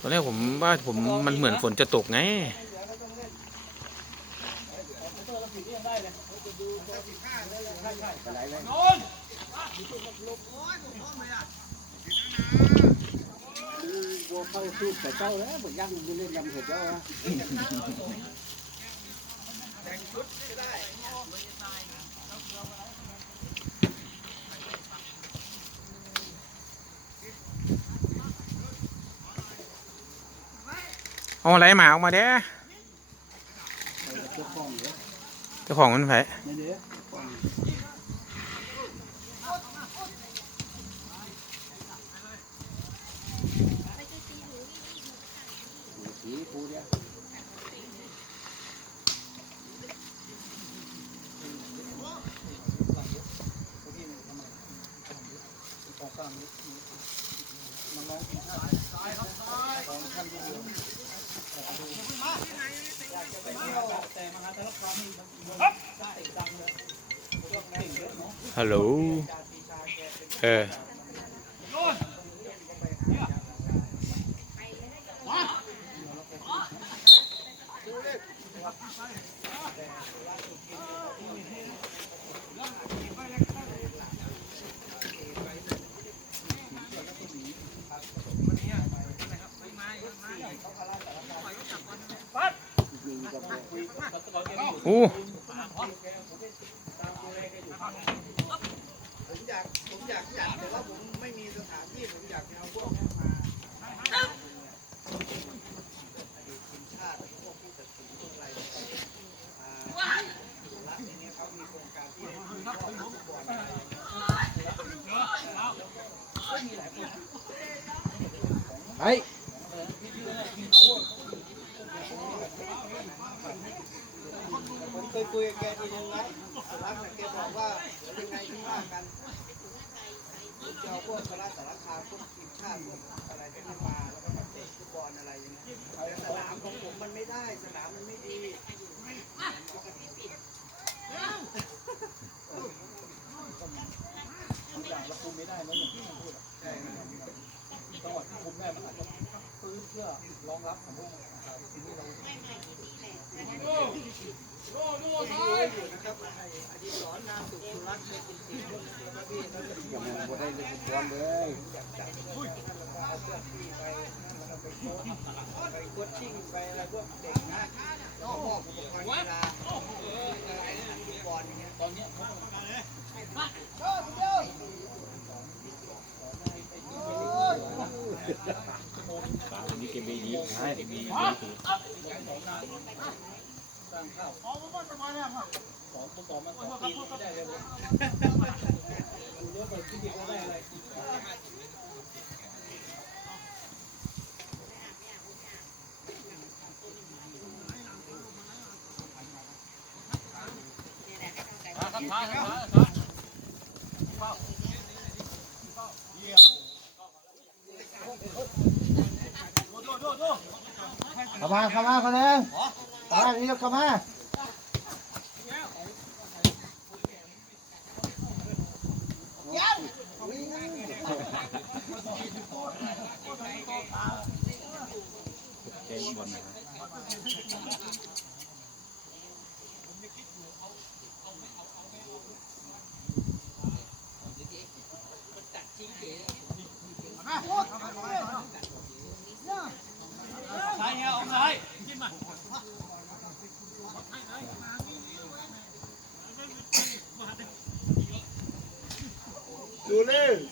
ตอนแรกผมว่าผมมันเหมือนฝนจะตกไงบัวเข้าสู้แต่เจ้าแล้วเหมือนยังมึงเล่นยำเห็ดเจ้าอะ เอาอะไรหมาออกมาเด้เจ้าของมันไผดีปูเดียว ฮัลโหลเอออู้ผมอยากผมอยากจัดแต่ว่าผมไม่มีสถานที่ผมอยากเอาพวกทีมชาติพวกผู้ตัดสินพวกอะไรอ่าละทีนี้เขามีโครงการที่ให้เฮ้ยผม เคยคุยกับแกทีนึงไหมแล้วรักแกบอกว่าเดี๋ยวยังไงที่ว่ากันจะเอาพวกคณะสารคามพวกทีมชาติพวกอะไรที่มาแล้วก็มาเตะฟุตบอลอะไรอย่างเงี้ยแต่สนามของผมมันไม่ได้สนามมันไม่ดียังบ่ได้เล่นฟุตบอลเลย ไปโคชิ่งไปอะไรพวกเด็กมอบอุปกรณ์กีฬาไอ้ฟุตบอลอย่างเงี้ยตอนนี้ นี่เกมบีดีใช่บี เข้ามาเข้ามาคนนึงเข้ามานี่เข้ามา Amen.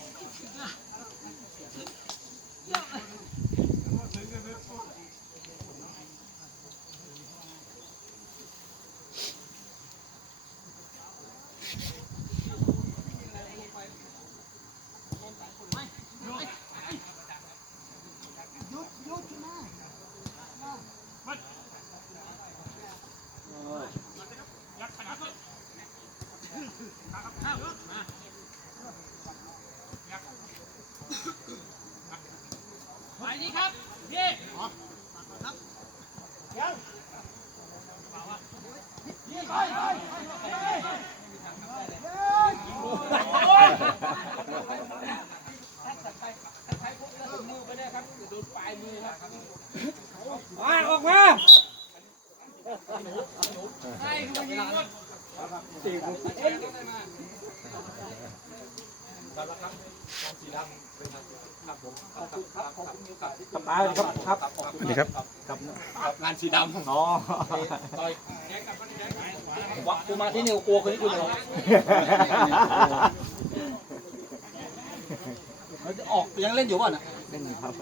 ครับมาครับครับนี่ครับกับงานสีดำอ๋อวะกูมาที่นี่กลัวคนนี้กูเลยมันจะออกยังเล่นอยู่ป่ะนะเล่นครับ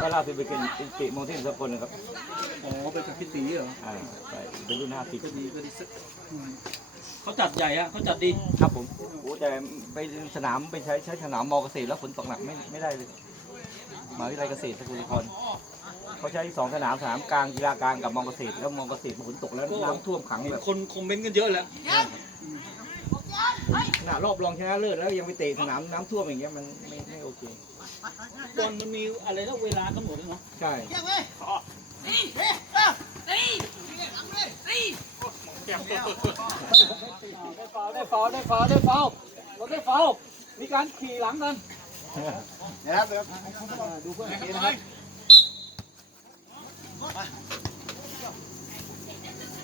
ก็ล่าสุดไปกินติโมที่สกลนะครับอ๋อเป็นกับพี่ตีเหรออ่าใช่เป็นรุ่นห้าสิบก็ดีก็ดีสัก เขาจัดใหญ่อะเขาจัดดีครับผมโอ้แต่ไปสนามไปใช้ใช้สนามมอเกษตรแล้วฝนตกหนักไม่ไม่ได้เลยมหาวิทยาลัยเกษตรสกลนครเขาใช้สองสนามสนามกลางกีฬากลางกับมอเกษตรแล้วมอเกษตรฝนตกแล้วน้ำท่วมขังเห็นแบบคนคอมเมนต์กันเยอะแล้วขนาดรอบรองชนะเลิศแล้วยังไปเตะสนามน้ำท่วมอย่างเงี้ยมันไม่ไม่โอเคบอลมันมีอะไรนะเวลากำหนดด้วยเนาะใช่ ได้ฟาวได้ฟาวได้ฟาวได้ฟาวเราได้ฟาวมีการขี่หลังกันนะครับดูเพื่อนเกมนะครับ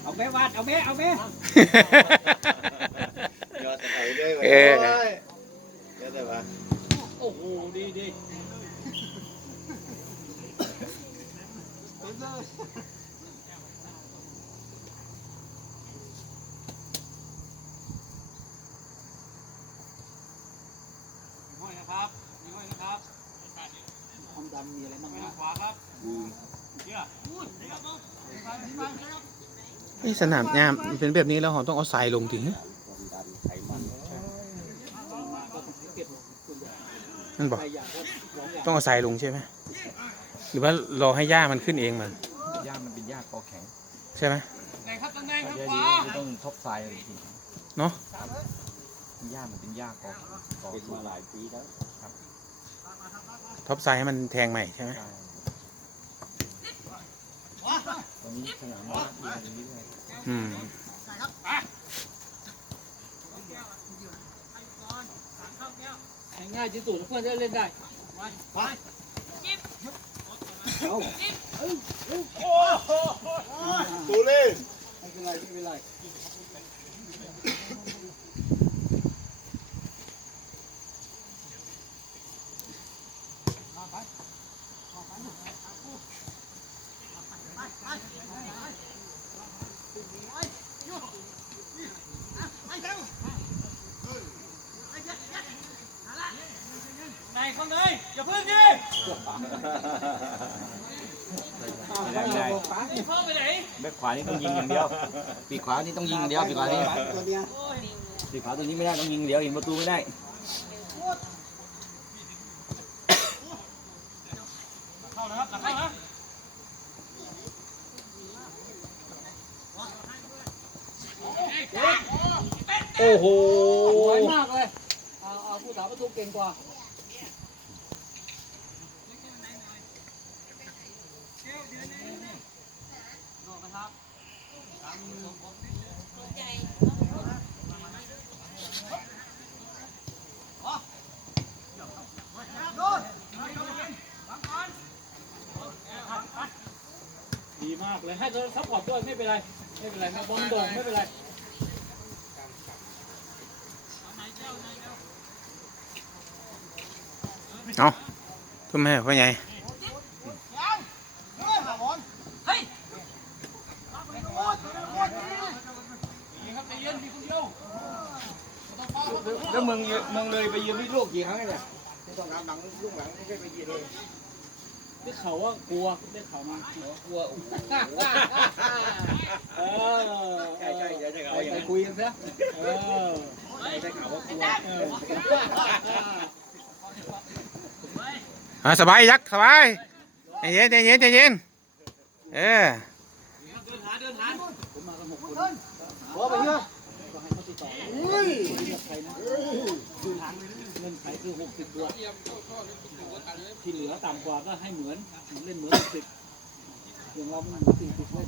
เอาแม่วาดเอาแม่เอาแม่ ยอดแต่ไหนด้วย เออ ยอดแต่ว่า โอ้โห ดีดีห้อยนะครับห้อยนะครับความดำมีอะไรบ้างนะขวาครับเชื่อ ไอ้สนามหญ้ามันเป็นแบบนี้แล้วเราต้องเอาทรายลงถึงนั่นบอกใครอยากก็ร้องอย่างต้องเอาทรายลงใช่ไหมหรือว่ารอให้หญ้ามันขึ้นเองมันหญ้ามันเป็นหญ้าคอแข็งใช่ไหมไหนครับตำแหน่งถ้าครับหญ้าขวาดีก็ต้องทบทรายอะไรทีเนาะหญ้ามันเป็นหญ้าคอคอเป็นมาหลายปีแล้วท็อปทรายให้มันแทงใหม่ใช่ไหมใช่ ตอนนี้สนามม้าอย่างนี้ด้วยอืมง่ายที่สุดเพื่อนจะเล่นได้ดูเลยไม่เป็นไรไม่เป็นไร ไหนคนเลยอย่าพึ่งดิ ไม่ได้ไม่ได้ พ่อไปไหน แบ็คขวานี่ต้องยิงอย่างเดียว ปีกขวานี่ต้องยิงอย่างเดียวปีกขวานี่ตัวเนี้ยปีกขวาตัวนี้ไม่ได้ต้องยิงอย่างเดียวเห็นประตูไม่ได้เข้านะครับเข้านะโอ้โหสวยมากเลย เอาเอาผู้สาประตูเก่งกว่า ดีมากเลย ให้เราซัพพอร์ตด้วยไม่เป็นไร ไม่เป็นไรไม่บอลโด่งไม่เป็นไรเอาทุ่มให้พ่อใหญ่ แล้วมึงมึงเลยไปยืมที่ลูกกี่ครั้งเนี่ยต้องรับหลังลูกหลังไม่ใช่ไปยืมเลยได้ข่าวว่ากลัวได้ข่าวมากลัวเออใช่ใช่ใช่ใช่ไปไปคุยกันซะเออใช่ข่าวว่ากลัวเอออะสบายยักษ์สบายใจเย็นใจเย็นใจเย็นเออผมมากันหกคนขอไปเยอะ สิบบวกที่เหลือต่ำกว่าก็ให้เหมือนเล่นเหมือนสิบอย่างเรามันสี่สิบเล่น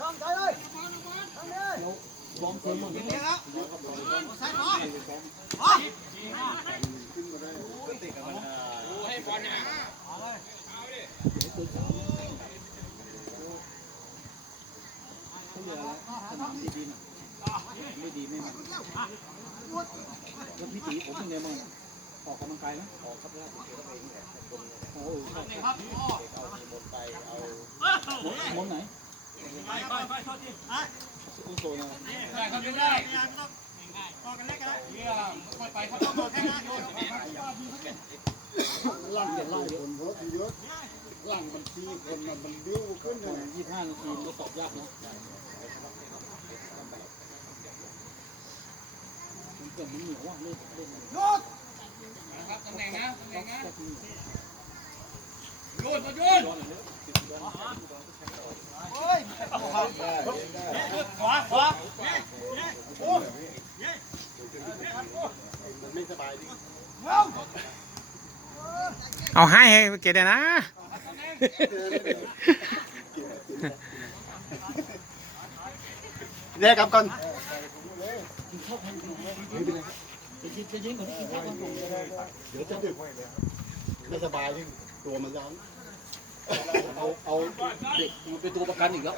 ช่องใจเลยทางนี้ล้อมเพิ่มหมดเลยครับใส่หมอหมอดูให้บอลเนี่ยเอาเลยเอาดิเขาเหลือแล้วสนามที่ดินไม่ดีไม่มา แล้วพี่ตีผมเป็นไงบ้างออกกำลังกายไหมออกครับแล้วโอ้โหชอบครับมนไหนอุโซนะล่างเดี๋ยวไล่เดี๋ยวคนรถเยอะร่างมันชี้คนมันมันบิ้วขึ้นเลยยี่ห้านาทีมันก็ตอบยากเนาะมันเกิดมันเหนียวอะเล่นเล่นรถ ครับตำแหน่งนะตำแหน่งนะโยนโยนขวาขวาเอาให้ให้เกดนะเรียกกลับก่อน จะยิงจะยิงก่อนที่กินข้าวมันผมเดี๋ยวจะดึกไม่สบายที่ตัวมันร้อนเอาเอาเด็กมันเป็นตัวประกันอีกแล้ว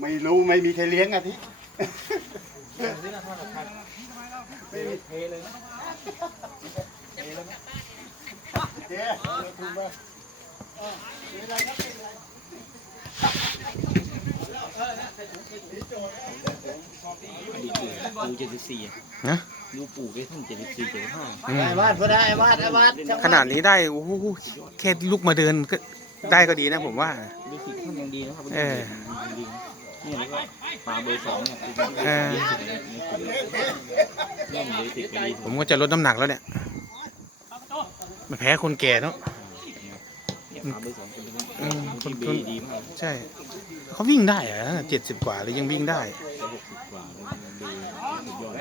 ไม่รู้ไม่มีใครเลี้ยงอะที่ไม่มีเทเลยนะเทเลยนะเทถูกไหมอดีตปู่ปู่เจ็ดสิบสี่นะ ลูกปู่แกท่านเจ็ดสิบสี่เจ็ดสิบห้าอืมไอ้บ้านพอได้ไอ้บ้านไอ้บ้านขนาดนี้ได้โอ้โหแค่ลุกมาเดินก็ได้ก็ดีนะผมว่า ดูสิท่านยังดีนะครับเออยังดีนะเนี่ยแล้วก็ปลาเบอร์สองเนี่ยคือเออเลี้ยงสุดเลยเลี้ยงเบอร์สิบก็ดีผมก็จะลดน้ำหนักแล้วเนี่ยไมาแพ้คนแก่เนาะ เนี่ยปลาเบอร์สองเป็นอืม ที่คนดีดีมากใช่เขาวิ่งได้เหรอะเจ็ดสิบกว่าเลยยังวิ่งได้ หกสิบกว่าเลย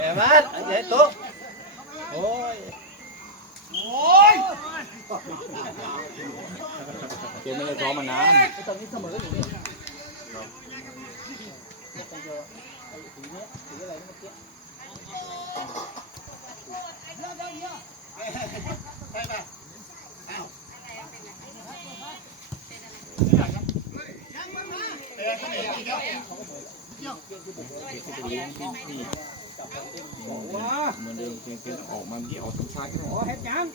ดูสุดยอดไอ้บ้านไอ้ตุ๊กโอ้ยเกม เสมออยู่เดินเมื่อกี้เกมเลี้ยงที่ที่เหมือนเดิมเพียงแค่ออกมาเมื่อกี้ออกทางซ้ายก็ได้อ๋อเฮ็ดยัง